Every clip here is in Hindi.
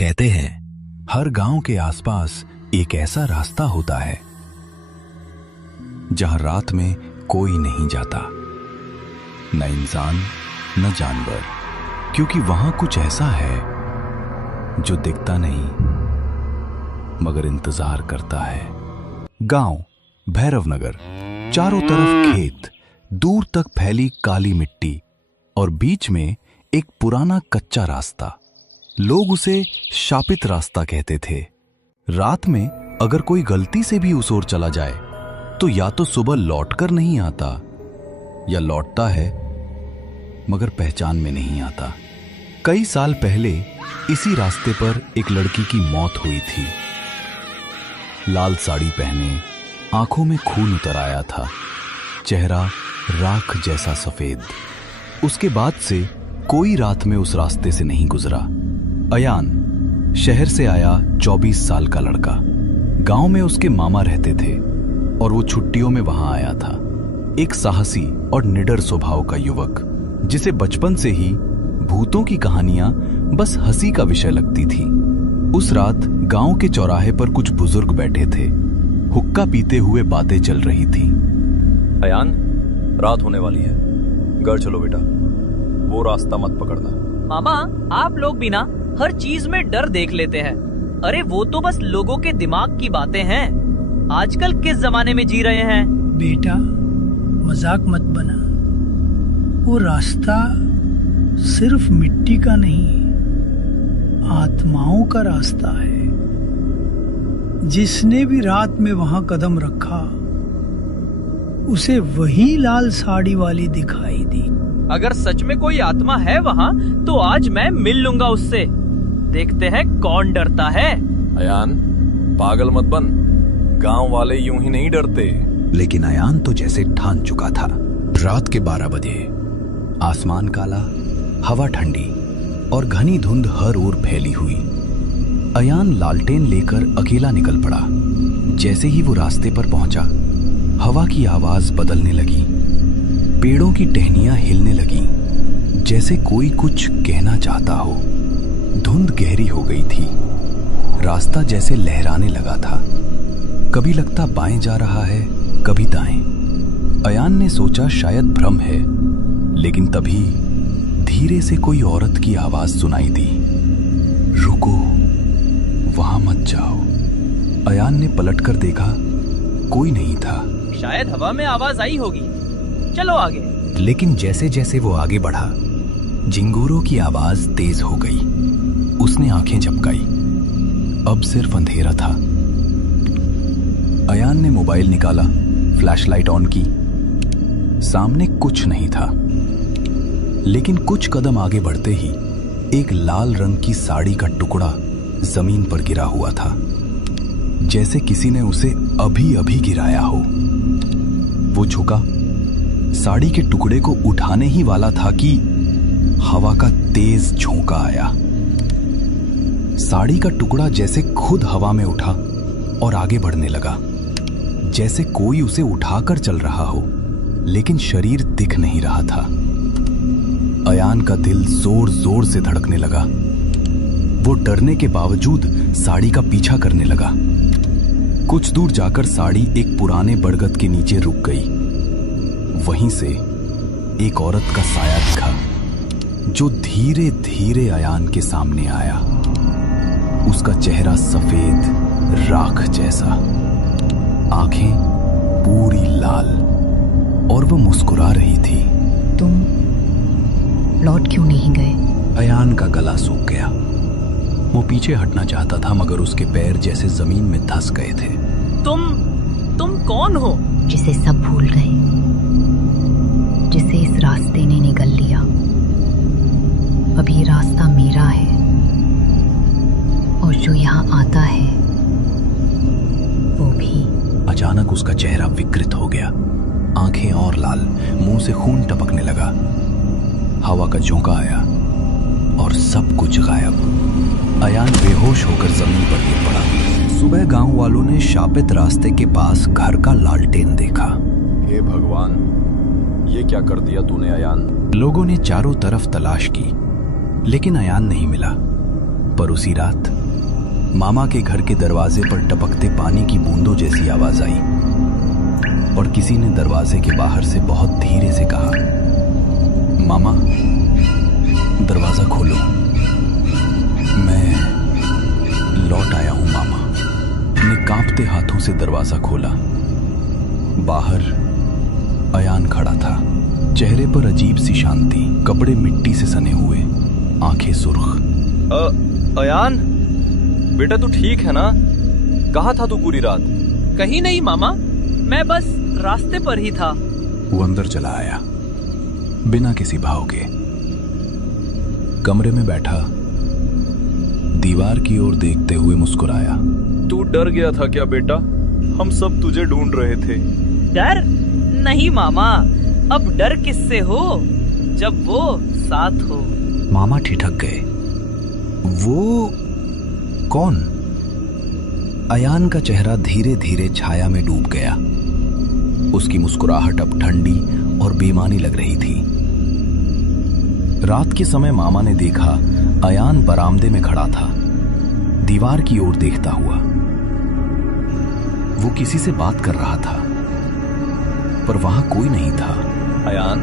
कहते हैं हर गांव के आसपास एक ऐसा रास्ता होता है जहां रात में कोई नहीं जाता, न इंसान न जानवर, क्योंकि वहां कुछ ऐसा है जो दिखता नहीं मगर इंतजार करता है। गांव भैरवनगर, चारों तरफ खेत, दूर तक फैली काली मिट्टी और बीच में एक पुराना कच्चा रास्ता। लोग उसे शापित रास्ता कहते थे। रात में अगर कोई गलती से भी उस ओर चला जाए तो या तो सुबह लौटकर नहीं आता या लौटता है मगर पहचान में नहीं आता। कई साल पहले इसी रास्ते पर एक लड़की की मौत हुई थी। लाल साड़ी पहने, आंखों में खून उतर आया था, चेहरा राख जैसा सफेद। उसके बाद से कोई रात में उस रास्ते से नहीं गुजरा। अयान शहर से आया 24 साल का लड़का। गांव में उसके मामा रहते थे और वो छुट्टियों में वहां आया था। एक साहसी और निडर स्वभाव का युवक जिसे बचपन से ही भूतों की कहानियां बस हंसी का विषय लगती थी। उस रात गांव के चौराहे पर कुछ बुजुर्ग बैठे थे। हुक्का पीते हुए बातें चल रही थी। अयान, रात होने वाली है, घर चलो बेटा, वो रास्ता मत पकड़ना। मामा, आप लोग भी ना हर चीज में डर देख लेते हैं। अरे वो तो बस लोगों के दिमाग की बातें हैं। आजकल किस जमाने में जी रहे हैं? बेटा, मजाक मत बना। वो रास्ता सिर्फ मिट्टी का नहीं, आत्माओं का रास्ता है। जिसने भी रात में वहां कदम रखा उसे वही लाल साड़ी वाली दिखाई दी। अगर सच में कोई आत्मा है वहाँ तो आज मैं मिल लूंगा उससे। देखते हैं कौन डरता है। अयान, पागल मत बन, गांव वाले यूं ही नहीं डरते। लेकिन अयान तो जैसे ठान चुका था। रात के 12 बजे, आसमान काला, हवा ठंडी और घनी धुंध हर ओर फैली हुई। अयान लालटेन लेकर अकेला निकल पड़ा। जैसे ही वो रास्ते पर पहुंचा, हवा की आवाज बदलने लगी, पेड़ों की टहनियां हिलने लगी, जैसे कोई कुछ कहना चाहता हो। धुंध गहरी हो गई थी, रास्ता जैसे लहराने लगा था। कभी लगता बाएं जा रहा है, कभी दाएं। अयान ने सोचा शायद भ्रम है, लेकिन तभी धीरे से कोई औरत की आवाज सुनाई दी। रुको, वहां मत जाओ। अयान ने पलटकर देखा, कोई नहीं था। शायद हवा में आवाज आई होगी, चलो आगे। लेकिन जैसे जैसे वो आगे बढ़ा, झिंगूरों की आवाज तेज हो गई। उसने आंखें झपकाई, अब सिर्फ अंधेरा था। अयान ने मोबाइल निकाला, फ्लैशलाइट ऑन की। सामने कुछ नहीं था, लेकिन कुछ कदम आगे बढ़ते ही एक लाल रंग की साड़ी का टुकड़ा जमीन पर गिरा हुआ था, जैसे किसी ने उसे अभी अभी गिराया हो। वो झुका, साड़ी के टुकड़े को उठाने ही वाला था कि हवा का तेज झोंका आया। साड़ी का टुकड़ा जैसे खुद हवा में उठा और आगे बढ़ने लगा, जैसे कोई उसे उठाकर चल रहा हो, लेकिन शरीर दिख नहीं रहा था। अयान का दिल जोर जोर से धड़कने लगा। वो डरने के बावजूद साड़ी का पीछा करने लगा। कुछ दूर जाकर साड़ी एक पुराने बरगद के नीचे रुक गई। वहीं से एक औरत का साया दिखा, जो धीरे धीरे अयान के सामने आया। उसका चेहरा सफेद राख जैसा, आंखें पूरी लाल, और वो मुस्कुरा रही थी। तुम लौट क्यों नहीं गए? अयान का गला सूख गया। वो पीछे हटना चाहता था, मगर उसके पैर जैसे जमीन में धंस गए थे। तुम कौन हो? जिसे सब भूल गए, जिसे इस रास्ते ने निगल लिया। अब ये रास्ता मेरा है, और जो यहाँ आता है वो भी। अचानक उसका चेहरा विकृत हो गया, आंखें और लाल, मुंह से खून टपकने लगा। हवा का झोंका आया और सब कुछ गायब। अयान बेहोश होकर जमीन पर गिर पड़ा। सुबह गांव वालों ने शापित रास्ते के पास घर का लालटेन देखा। हे भगवान, ये क्या कर दिया तूने अयान? लोगों ने चारों तरफ तलाश की, लेकिन अयान नहीं मिला। पर उसी रात मामा के घर के दरवाजे पर टपकते पानी की बूंदों जैसी आवाज आई और किसी ने दरवाजे के बाहर से बहुत धीरे से कहा, मामा दरवाजा खोलो, मैं लौट आया हूं। मामा ने कांपते हाथों से दरवाजा खोला। बाहर अयान खड़ा था, चेहरे पर अजीब सी शांति, कपड़े मिट्टी से सने हुए, आंखें सुर्ख। अयान बेटा तू ठीक है ना? कहाँ था तू पूरी रात? कहीं नहीं मामा, मैं बस रास्ते पर ही था। वो अंदर चला आया बिना किसी भाव के, कमरे में बैठा दीवार की ओर देखते हुए मुस्कुराया। तू डर गया था क्या बेटा? हम सब तुझे ढूंढ रहे थे। डर नहीं मामा, अब डर किससे हो जब वो साथ हो। मामा ठिठक गए। वो कौन? अयान का चेहरा धीरे धीरे छाया में डूब गया। उसकी मुस्कुराहट अब ठंडी और बेईमानी लग रही थी। रात के समय मामा ने देखा अयान बरामदे में खड़ा था, दीवार की ओर देखता हुआ। वो किसी से बात कर रहा था, पर वहां कोई नहीं था। अयान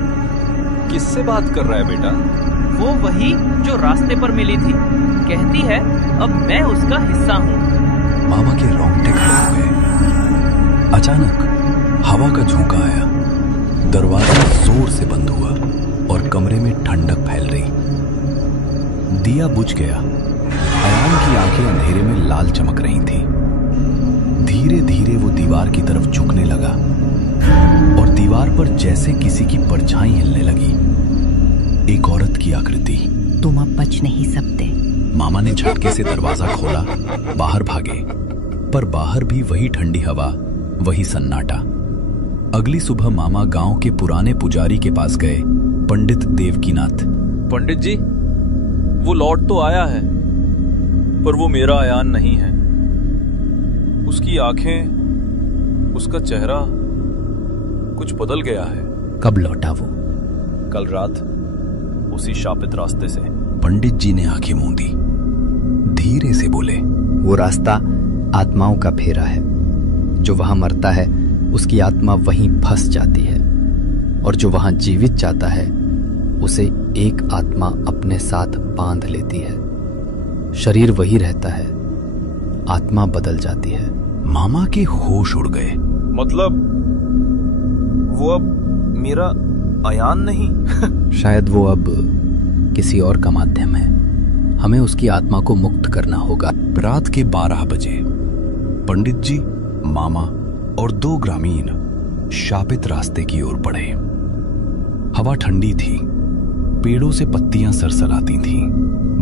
किससे बात कर रहा है बेटा? वो वही जो रास्ते पर मिली थी, कहती है अब मैं उसका हिस्सा हूँ। मामा के रोंगटे खड़े हो गए। अचानक हवा का झोंका आया, दरवाजा जोर से बंद हुआ और कमरे में ठंडक फैल रही। दिया बुझ गया। अयान की आंखें अंधेरे में लाल चमक रही थी। धीरे धीरे वो दीवार की तरफ झुकने लगा और दीवार पर जैसे किसी की परछाई हिलने लगी। एक औरत की आकृति। तुम अब बच नहीं सकते। मामा ने झटके से दरवाजा खोला, बाहर भागे, पर बाहर भी वही ठंडी हवा, वही सन्नाटा। अगली सुबह मामा गांव के पुराने पुजारी के पास गए, पंडित देवकीनाथ। पंडित जी, वो लौट तो आया है, पर वो मेरा अयान नहीं है। उसकी आंखें, उसका चेहरा कुछ बदल गया है। कब लौटा वो? कल रात, उसी शापित रास्ते से। पंडित जी ने आंखें मूंदी, धीरे से बोले, वो रास्ता आत्माओं का फेरा है। जो वहां मरता है उसकी आत्मा वहीं फंस जाती है, और जो वहां जीवित जाता है उसे एक आत्मा अपने साथ बांध लेती है। शरीर वही रहता है, आत्मा बदल जाती है। मामा के होश उड़ गए। मतलब वो अब मेरा अयान नहीं? शायद वो अब किसी और का माध्यम है। हमें उसकी आत्मा को मुक्त करना होगा। रात के 12 बजे पंडित जी, मामा और 2 ग्रामीण शापित रास्ते की ओर बढ़े। हवा ठंडी थी, पेड़ों से पत्तियां सरसराती थीं।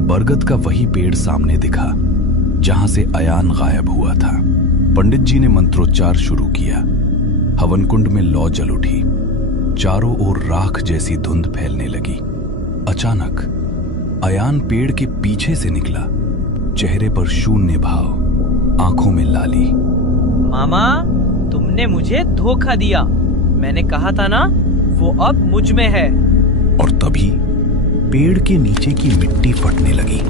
बरगद का वही पेड़ सामने दिखा जहां से अयान गायब हुआ था। पंडित जी ने मंत्रोच्चार शुरू किया। हवनकुंड में लौ जल उठी, चारों ओर राख जैसी धुंध फैलने लगी। अचानक अयान पेड़ के पीछे से निकला, चेहरे पर शून्य भाव, आंखों में लाली। मामा, तुमने मुझे धोखा दिया। मैंने कहा था ना, वो अब मुझ में है। और तभी पेड़ के नीचे की मिट्टी फटने लगी।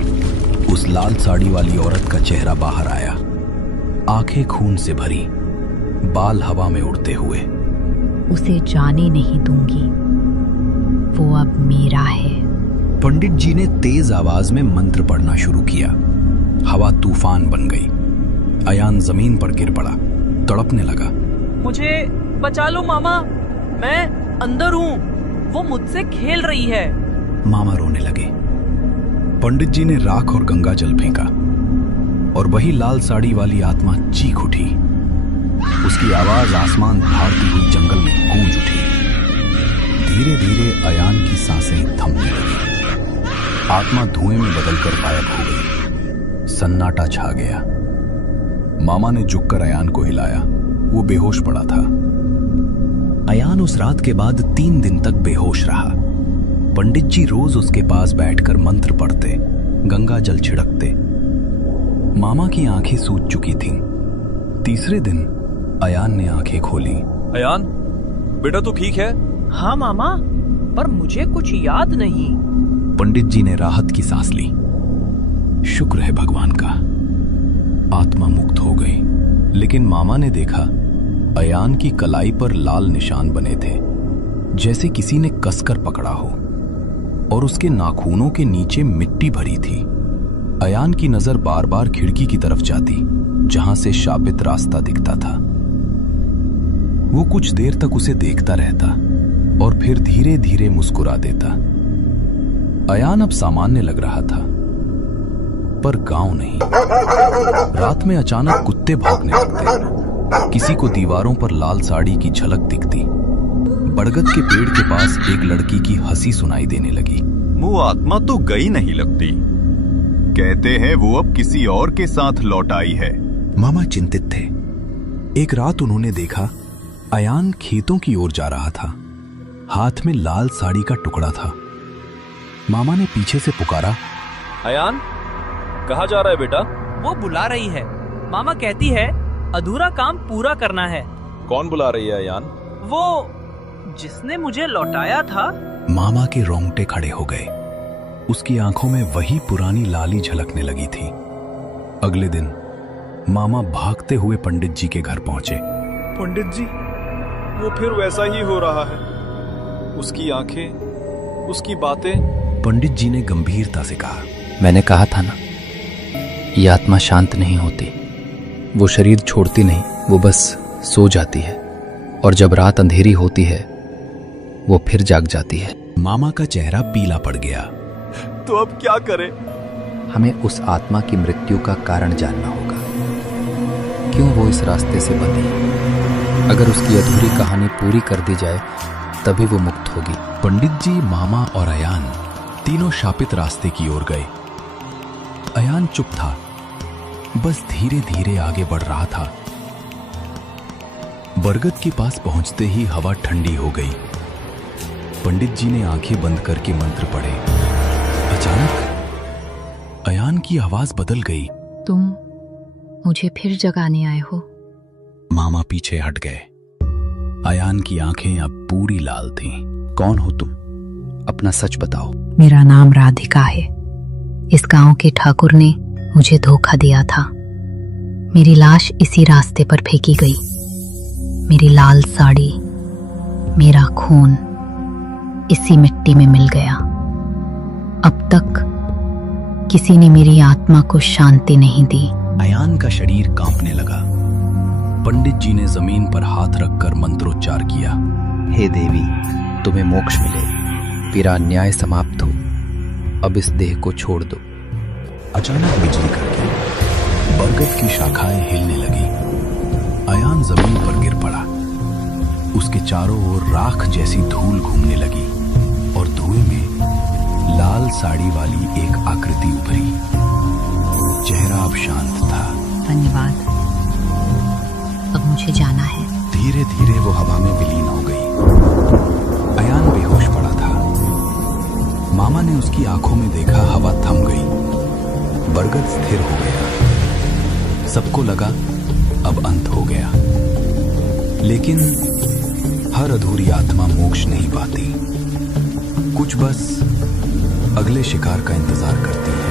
उस लाल साड़ी वाली औरत का चेहरा बाहर आया, आंखें खून से भरी, बाल हवा में उड़ते हुए। उसे जाने नहीं दूंगी, वो अब मेरा है। पंडित जी ने तेज आवाज में मंत्र पढ़ना शुरू किया। हवा तूफान बन गई। अयान जमीन पर गिर पड़ा, तड़पने लगा। मुझे बचा लो मामा, मैं अंदर हूँ, वो मुझसे खेल रही है। मामा रोने लगे। पंडित जी ने राख और गंगा जल फेंका और वही लाल साड़ी वाली आत्मा चीख उठी। उसकी आवाज आसमान फाड़ती हुई जंगल में गूंज उठी। धीरे धीरे अयान की सांसें थमने लगी। आत्मा धुएं में बदलकर गायब हो गई। सन्नाटा छा गया। मामा ने झुककर अयान को हिलाया। वो बेहोश पड़ा था। अयान उस रात के बाद 3 दिन तक बेहोश रहा। पंडित जी रोज उसके पास बैठकर मंत्र पढ़ते, गंगा जल छिड़कते। मामा की आंखें सूज चुकी थीं। तीसरे दिन अयान ने आंखें खोली। अयान, बेटा तू ठीक है? हाँ मामा, पर मुझे कुछ याद नहीं। पंडित जी ने राहत की सांस ली। शुक्र है भगवान का, आत्मा मुक्त हो गई। लेकिन मामा ने देखा अयान की कलाई पर लाल निशान बने थे, जैसे किसी ने कसकर पकड़ा हो, और उसके नाखूनों के नीचे मिट्टी भरी थी। अयान की नजर बार बार खिड़की की तरफ जाती, जहां से शापित रास्ता दिखता था। वो कुछ देर तक उसे देखता रहता और फिर धीरे धीरे मुस्कुरा देता। अयान अब सामान्य लग रहा था, पर गांव नहीं। रात में अचानक कुत्ते भौंकने लगते, किसी को दीवारों पर लाल साड़ी की झलक दिखती। बरगद के पेड़ के पास एक लड़की की हंसी सुनाई देने लगी। वो आत्मा तो गई नहीं लगती, कहते हैं वो अब किसी और के साथ लौट आई है। मामा चिंतित थे। एक रात उन्होंने देखा अयान खेतों की ओर जा रहा था, हाथ में लाल साड़ी का टुकड़ा था। मामा ने पीछे से पुकारा, अयान, कहाँ जा रहा है बेटा? वो बुला रही है। मामा कहती है अधूरा काम पूरा करना है। कौन बुला रही है अयान? वो जिसने मुझे लौटाया था। मामा के रोंगटे खड़े हो गए। उसकी आंखों में वही पुरानी लाली झलकने लगी थी। अगले दिन मामा भागते हुए पंडित जी के घर पहुंचे। पंडित जी, वो फिर वैसा ही हो रहा है। उसकी आंखें, उसकी बातें। पंडित जी ने गंभीरता से कहा, मैंने कहा था ना, ये आत्मा शांत नहीं होती। वो शरीर छोड़ती नहीं, वो बस सो जाती है, और जब रात अंधेरी होती है वो फिर जाग जाती है। मामा का चेहरा पीला पड़ गया। तो अब क्या करें? हमें उस आत्मा की मृत्यु का कारण जानना होगा। क्यों वो इस रास्ते से बंधी? अगर उसकी अधूरी कहानी पूरी कर दी जाए तभी वो मुक्त होगी। पंडित जी, मामा और अयान तीनों शापित रास्ते की ओर गए। अयान चुप था, बस धीरे धीरे आगे बढ़ रहा था। बरगद के पास पहुंचते ही हवा ठंडी हो गई। पंडित जी ने आंखें बंद करके मंत्र पढ़े। अचानक अयान की आवाज बदल गई। तुम मुझे फिर जगाने आए हो? मामा पीछे हट गए। अयान की आंखें अब पूरी लाल थीं। कौन हो तुम? अपना सच बताओ। मेरा नाम राधिका है। इस गांव के ठाकुर ने मुझे धोखा दिया था। मेरी लाश इसी रास्ते पर फेंकी गई। मेरी लाल साड़ी, मेरा खून इसी मिट्टी में मिल गया। अब तक किसी ने मेरी आत्मा को शांति नहीं दी। अयान का शरीर कांपने लगा। पंडित जी ने जमीन पर हाथ रखकर मंत्रोच्चार किया। हे देवी, तुम्हें मोक्ष मिले, तेरा अन्याय समाप्त हो, अब इस देह को छोड़ दो। अचानक बिजली कड़की, बरगद की शाखाएं हिलने लगी। अयान जमीन पर गिर पड़ा। उसके चारों ओर राख जैसी धूल घूमने लगी और धुएं में लाल साड़ी वाली एक आकृति उभरी। चेहरा अब शांत था। धन्यवाद, अब मुझे जाना है। धीरे धीरे वो हवा में विलीन हो गई। अयान बेहोश पड़ा था। मामा ने उसकी आंखों में देखा, हवा थम गई। बरगद स्थिर हो गया। सबको लगा अब अंत हो गया। लेकिन हर अधूरी आत्मा मोक्ष नहीं पाती, कुछ बस अगले शिकार का इंतजार करती है।